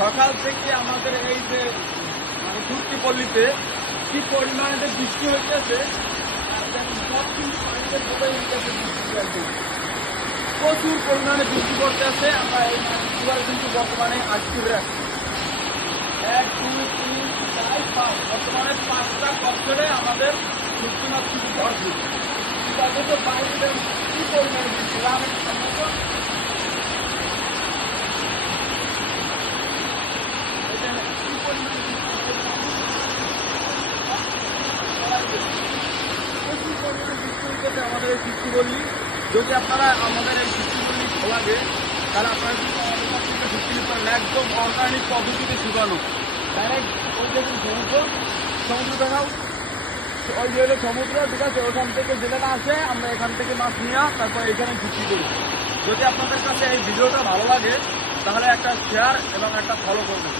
সকাল থেকে আমাদের এই যে মানে সূর্যপল্লীতে কি পরিমাণে বৃষ্টি হইতেছে, সব কিন্তু পানিতে ডুবে হইতেছে। প্রচুর পরিমাণে বৃষ্টি পড়তেছে। আমরা এই দুবার কিন্তু বর্তমানে আজকে রাখছি 1, 2, 3, 4, 5 বর্তমানে 5টা কক্ষে আমাদের সূর্যনাথ কিন্তু ভরপুর। তাদের তো বাইরে কি পরিমাণে বৃষ্টি আমি আমাদের এই সৃষ্টিগুলি, যদি আপনারা আমাদের এই সৃষ্টিগুলি ভালো লাগে তাহলে আপনারা কিন্তু আমাদের কাছ থেকে সৃষ্টি নিতে পারেন। একদম অর্গানিক পদ্ধতিতে শুকানো, ডাইরেক্ট ওই দেখুন সমুদ্র দেখাও, ওই যে হলো সমুদ্র, ঠিক আছে, ওখান থেকে যেটা আসে আমরা এখান থেকে মাছ নিয়ে তারপর এখানে বিক্রি করি। যদি আপনাদের কাছে এই ভিডিওটা ভালো লাগে তাহলে একটা শেয়ার এবং একটা ফলো করবেন।